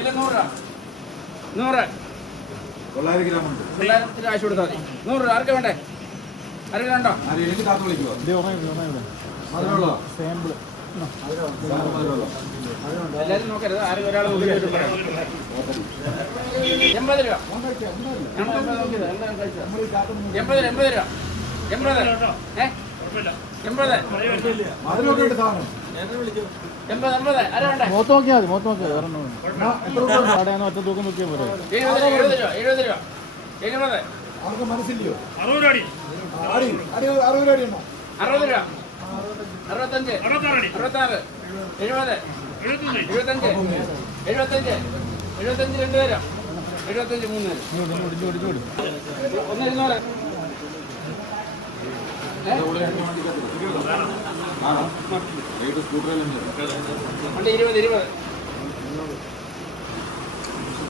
kilo 100 രൂപ 100 900 gram ഉണ്ട് 900 കാശ് കൊടുത്താൽ മതി 100 രൂപ ആർക്കാ വേണ്ടേ ആരെങ്കിലും ഉണ്ടോ എനിക്ക് കാത്തു വിളിക്കുമോ സാമ്പിൾ എല്ലാവരും നോക്കരുത് ആരും ഒരാൾ 80 രൂപ 80 രൂപ മുഖത്ത് നോക്കിയാൽ മതി ഒറ്റ തൂക്കം നോക്കിയാൽ പോരെ 70 രൂപ അവർക്ക് മനസ്സില്ലയോ 60 രൂപ 60 രൂപ ഉണ്ടോ 60 രൂപ 65 66 70 75 75 75 2 തരാം 75 3 ഒന്ന് 200 വണ്ടി 20